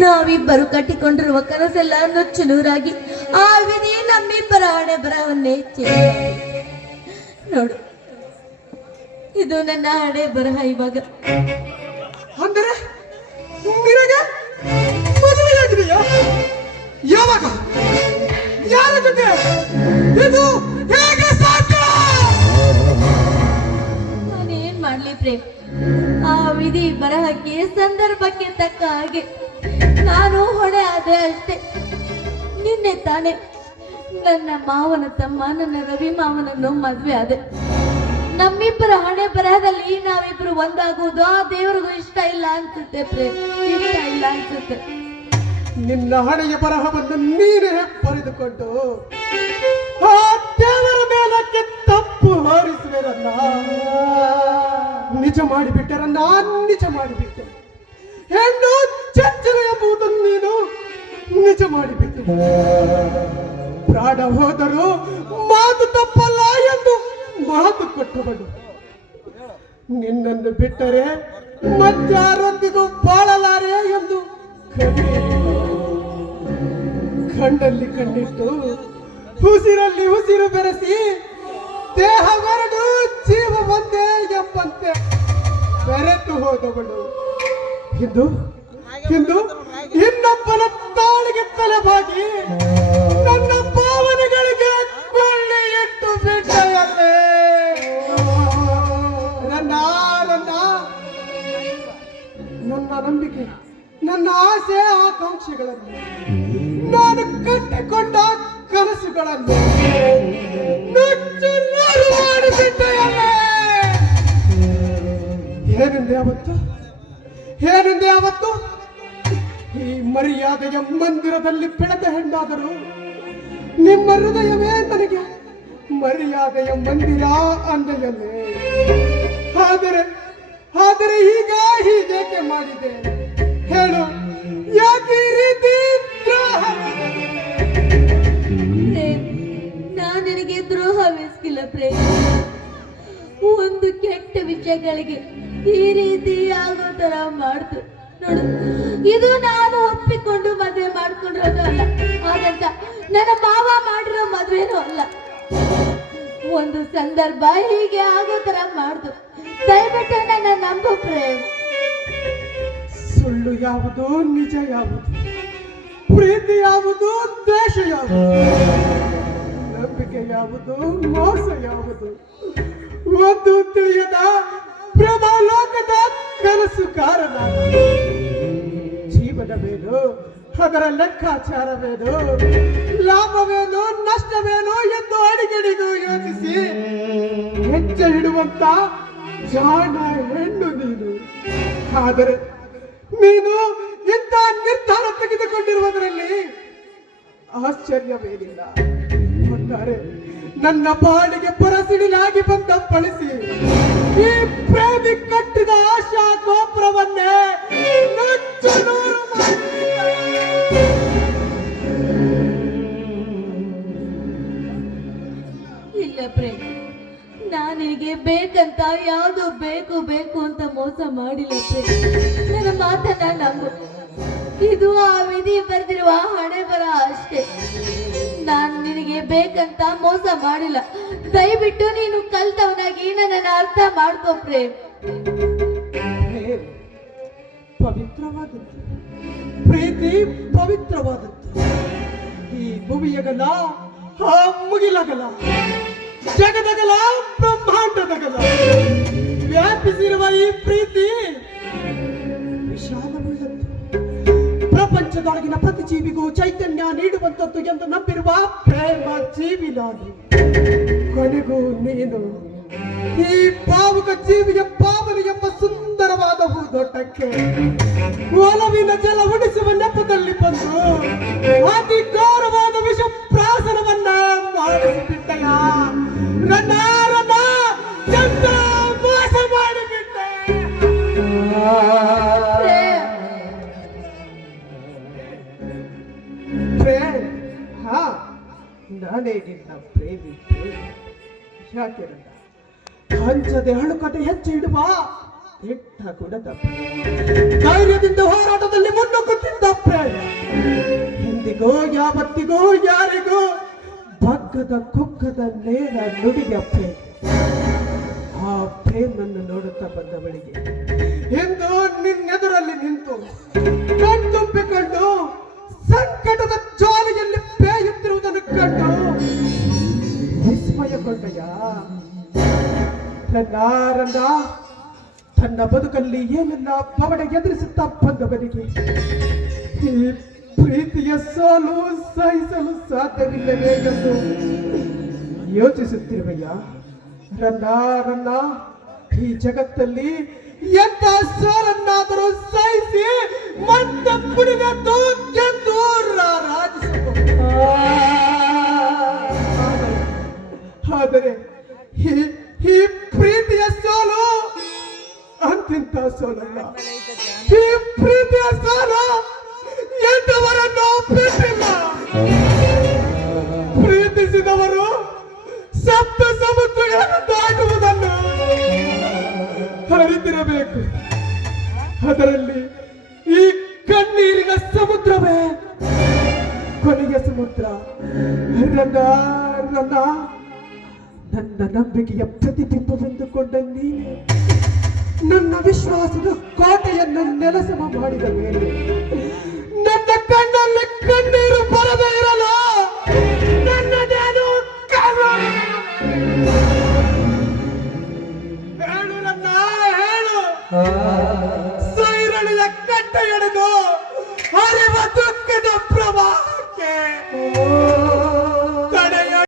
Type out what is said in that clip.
ನಾವಿಬ್ಬರು ಕಟ್ಟಿಕೊಂಡಿರುವ ಕನಸೆಲ್ಲ ನೊಚ್ಚು ನೂರಾಗಿ ಆ ವಿಧಿ ನಮ್ಮಿಬ್ಬರ ಹಣೆ ಬರವನ್ನೇ ನೋಡು ಇದು ನನ್ನ ಹಣೆ ಬರಹ ಇವಾಗ. ಅಂದರೆ ಯಾವಾಗ? ಯಾರ ಜೊತೆ? ಇದು ಹೇಗೆ ಸಾಧ್ಯ? ನಾನೇನ್ ಮಾಡ್ಲಿ ಪ್ರೇಮ್? ಆ ವಿಧಿ ಬರಹಕ್ಕೆ ಸಂದರ್ಭಕ್ಕೆ ತಕ್ಕ ಹಾಗೆ ನಾನು ಹೊಣೆ ಆದೆ ಅಷ್ಟೇ. ನಿನ್ನೆ ತಾನೆ ನನ್ನ ಮಾವನ ತಮ್ಮ, ನನ್ನ ರವಿ ಮಾವನನ್ನು ಮದ್ವೆ ಆದೆ. ನಮ್ಮಿಬ್ಬರ ಹಣೆ ಬರಹದಲ್ಲಿ ನಾವಿಬ್ರು ಒಂದಾಗುವುದು. ಆ ದೇವರಿಗೂ ಇಷ್ಟ ಇಲ್ಲ ಅನ್ಸುತ್ತೆ ಇಷ್ಟ ಇಲ್ಲ ಅನ್ಸುತ್ತೆ. ನಿನ್ನ ಹಣೆಯ ಬರಹವನ್ನು ನೀನೇ ಬರೆದುಕೊಂಡು ಆ ದೇವರ ಮೇಲಕ್ಕೆ ತಪ್ಪು ಹಾರಿಸುವೆರನ್ನ? ನಿಜ ಮಾಡಿಬಿಟ್ಟರನ್ನ? ನಿಜ ಮಾಡಿಬಿಟ್ಟೆ. ಪ್ರಾಣ ಹೋದರೂ ಮಾತು ತಪ್ಪಲ್ಲ ಎಂದು ಮಾತು ಕೊಟ್ಟವಳು. ನಿನ್ನನ್ನು ಬಿಟ್ಟರೆ ಮತ್ತಾರೊಂದಿಗೂ ಬಾಳಲಾರೆ ಎಂದು ಕಂಡಲ್ಲಿ ಕಣ್ಣಿಟ್ಟು ಉಸಿರಲ್ಲಿ ಉಸಿರು ಬೆರೆಸಿ ದೇಹವೆರಡು ಜೀವ ಒಂದೇ ಎಂಬಂತೆ ಬೆರೆತು ಹೋದವಳು. ಇಂದು ಇಂದು ಇನ್ನೊಬ್ಬನ ತಾಳಿಗೆ ತಲೆಬಾಗಿ ನನ್ನ ಭಾವನೆಗಳಿಗೆ ಕೊಳ್ಳಿ ಇಟ್ಟು ಬಿಟ್ಟಯಲ್ಲೇ. ನನ್ನ ನನ್ನ ನನ್ನ ನಂಬಿಕೆ, ನನ್ನ ಆಸೆ, ಆಕಾಂಕ್ಷೆಗಳನ್ನು ನಾನು ಕಟ್ಟಿಕೊಂಡ ಕನಸುಗಳನ್ನು ನುಚ್ಚು ನೂರು ಮಾಡಿಬಿಟ್ಟೆಯಲ್ಲೇ ಏನೆಂದೆ ಅವತ್ತು ಏನೆಂದೆ ಅವತ್ತು ಈ ಮರ್ಯಾದೆಯ ಮಂದಿರದಲ್ಲಿ ಬೆಳೆದ ಹೆಣ್ಣಾದರೂ ನಿಮ್ಮ ಹೃದಯವೇ ನನಗೆ ಮರ್ಯಾದೆಯ ಮಂದಿರ ಅಂದೆಯಲ್ಲೇ. ಆದರೆ ಆದರೆ ಈಗ ಹೀಗೇಕೆ ಮಾಡಿದೆ? ಹೇಳು, ಯಾಕೆ ರೀತಿ ನನಗೆ ದ್ರೋಹವೆಸ್ಕಿಲ್ಲ ಪ್ರೇಮ್. ಒಂದು ಕೆಟ್ಟ ವಿಷಯಗಳಿಗೆ ಈ ರೀತಿ ಆಗೋ ತರ ಮಾಡ್ತು. ನೋಡು, ಇದು ನಾನು ಒಪ್ಪಿಕೊಂಡು ಮದುವೆ ಮಾಡ್ಕೊಂಡಿರೋದು ಅಲ್ಲ. ಹಾಗಂತ ನನ್ನ ಮಾವ ಮಾಡಿರೋ ಮದುವೆನೂ ಅಲ್ಲ. ಒಂದು ಸಂದರ್ಭ ಹೀಗೆ ಆಗೋ ತರ ಮಾಡ್ದು. ದಯವಿಟ್ಟು ನನ್ನ ನಂಬು ಪ್ರೇಮ. ಸುಳ್ಳು ಯಾವುದು, ನಿಜ ಯಾವುದು? ಪ್ರೀತಿ ಯಾವುದು, ದ್ವೇಷ ಯಾವುದು? ನಂಬಿಕೆ ಯಾವುದು, ಮೋಸ ಯಾವುದು? ಒಂದು ತಿಳಿಯದ ಪ್ರಭಾಲೋಕದ ಕನಸುಗಾರನ ಜೀವನವೇನು ಅದರ ಲೆಕ್ಕಾಚಾರವೇನು? ಲಾಭವೇನು, ನಷ್ಟವೇನು ಎಂದು ಅಡಿಗಡಿಗೂ ಯೋಚಿಸಿ. ಹೆಜ್ಜೆ ಇಡುವಂತ ಜಾಣ ಹೆಣ್ಣು ನೀನು. ಆದರೆ ನೀನು ಇಂಥ ನಿರ್ಧಾರ ತೆಗೆದುಕೊಂಡಿರುವುದರಲ್ಲಿ ಆಶ್ಚರ್ಯವೇನಿಲ್ಲ. ಒಟ್ಟಾರೆ ನನ್ನ ಬಾಳಿಗೆ ಪುರಸಿಡಿಲಾಗಿ ಬಂದ ಪಳಿಸಿ ಈ ಪ್ರೇಮಿ ಕಟ್ಟಿದ ಆಶಾ ಗೋಪುರವನ್ನೇ ನಿನಗೆ ಬೇಕಂತ, ಯಾವುದು ಬೇಕು ಬೇಕು ಅಂತ ಮೋಸ ಮಾಡಿಲ್ಲ ನನ್ನ ಮಾತನ್ನ ನಂಬು. ಇದು ಆ ವಿಧಿ ಬರೆದಿರುವ ಹಣೆ ಬರ ಅಷ್ಟೇ. ನಾನು ನಿನಗೆ ಬೇಕಂತ ಮೋಸ ಮಾಡಿಲ್ಲ. ದಯವಿಟ್ಟು ನೀನು ಕಲ್ತವನಾಗಿ ನನ್ನನ್ನು ಅರ್ಥ ಮಾಡ್ಕೋ ಪ್ರೇಮ್. ಪವಿತ್ರವಾದದ್ದು. ಪ್ರೀತಿ ಪವಿತ್ರವಾದದ್ದು. ಈ ಭುವಿಯಗಲ ಆ ಮುಗಿಲಗಲ ಜಗದಗಲ, ಬ್ರಹ್ಮಾಂಡದಗಲ. ವ್ಯಾಪಿಸಿರುವ ಈ ಪ್ರೀತಿ ವಿಶಾಲವುಳ್ಳದ್ದು. ಪ್ರಪಂಚದೊಳಗಿನ ಪ್ರತಿ ಜೀವಿಗೂ ಚೈತನ್ಯ ನೀಡುವಂತದ್ದು ಎಂದು ನಂಬಿರುವ ಪ್ರೇಮ ಜೀವಿ ನಾನು ಕೊನೆಗೂ ನೀನು ಈ ಭಾವುಕ ಜೀವಿಯ ಪಾವನೆ ಎಂಬ ಸುಂದರವಾದ ಹೂದೋಟಕ್ಕೆ ಒಲವಿನ ಜಲ ಉಡಿಸುವ ನೆಪದಲ್ಲಿ ಬಂದು ಅತಿ ಹಾ ನಾನೇ ನಿನ್ನ ಪ್ರೇಮಿ ಪ್ರೇಮಿ ಯಾಕೆ ಹಂಚದೆ ಹಣುಕಟೆ ಹೆಚ್ಚು ಇಡುವ ಕೆಟ್ಟ ಗುಣದ ಪ್ರೇಮಿ. ಧೈರ್ಯದಿಂದ ಹೋರಾಟದಲ್ಲಿ ಮುನ್ನುಗ್ಗುತ್ತಿದ್ದ ಯಾವತ್ತಿಗೂ ಯಾರಿಗೂ ಬಗ್ಗದ ಕುಕ್ಕದ ನೇರ ನುಡಿಯ ಪ್ರೇಮ ಆ ಪ್ರೇಮನ್ನು ನೋಡುತ್ತಾ ಬಂದವಳಿಗೆ ನಿಂತು ಕಣ್ತುಂಬಿಕೊಂಡು ಸಂಕಟದ ಜಾಲಿಯಲ್ಲಿ ಬೇಯುತ್ತಿರುವುದನ್ನು ಕಂಡು. ವಿಸ್ಮಯಗೊಂಡಯ್ಯ ರನ್ನ ತನ್ನ ಬದುಕಲ್ಲಿ ಏನೆಲ್ಲ ಪವನ ಎದುರಿಸುತ್ತಾ ಬಂದವನಿಗೆ ಈ ಪ್ರೀತಿಯ ಸೋಲು ಸಹಿಸಲು ಸಾಧ್ಯವಿಲ್ಲವೇ ಎಂದು ಯೋಚಿಸುತ್ತಿರುವಯ್ಯ. ರನ್ನ ರನ್ನ ಈ ಜಗತ್ತಲ್ಲಿ ಎಂತ ಸೋಲನ್ನಾದರೂ ಸಹಿಸಿ ಮತ್ತೆ ಪುಡಿದದ್ದು ಗೆದ್ದು ಅದರಲ್ಲಿ ಈ ಕಣ್ಣೀರಿನ ಸಮುದ್ರವೇ. ಕೊನೆಯ ಸಮುದ್ರ. ನನ್ನ ರನ್ನ ನನ್ನ ನಂಬಿಕೆಯ ಪ್ರತಿಬಿಂಬವೆಂದುಕೊಂಡ ನೀನೆ, ನನ್ನ ವಿಶ್ವಾಸದ ಕೋಟೆಯನ್ನು ನೆಲಸಮ ಮಾಡಿದ ಮೇಲೆ, ನನ್ನ ಕಣ್ಣಲ್ಲಿ ಕಣ್ಣೀರು ಬರದೇ ಇರಲು